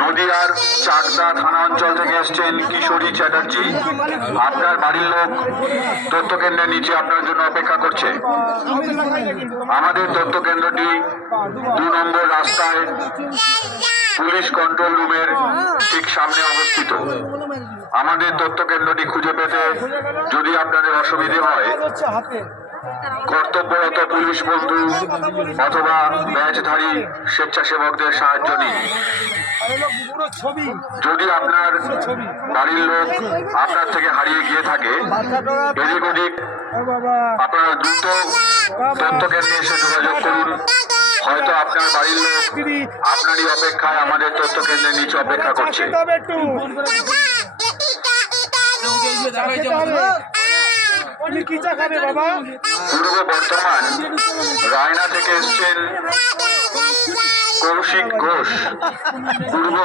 নদিয়ার চাকদা থানা অঞ্চল থেকে এসছেন কিশোরী চ্যাটার্জি। আপনার বাড়ির লোক তথ্য কেন্দ্রের নিচে আপনার জন্য অপেক্ষা করছে। আমাদের তথ্য কেন্দ্রটি 2 নম্বর রাস্তায় পুলিশ কন্ট্রোল রুমের ঠিক সামনে অবস্থিত। আমাদের তথ্য কেন্দ্রটি খুঁজে পেতে যদি আপনাদের অসুবিধে হয়, কর্তব্যরত পুলিশ বন্ধু অথবা ব্যাজধারী স্বেচ্ছাসেবকদের সাহায্য নিন। যদি আপনার বাড়ির লোক আপনার থেকে হারিয়ে গিয়ে থাকে, এদিক ওদিক আপনারা দ্রুত তথ্য কেন্দ্রে এসে যোগাযোগ করুন। হয়তো আপনার বাড়ির লোক আপনারই অপেক্ষায় আমাদের তথ্য কেন্দ্রের নিচে অপেক্ষা করছে। পূর্ব বর্ধমান রায়না থেকে এসছেন কৌশিক ঘোষ। পূর্ব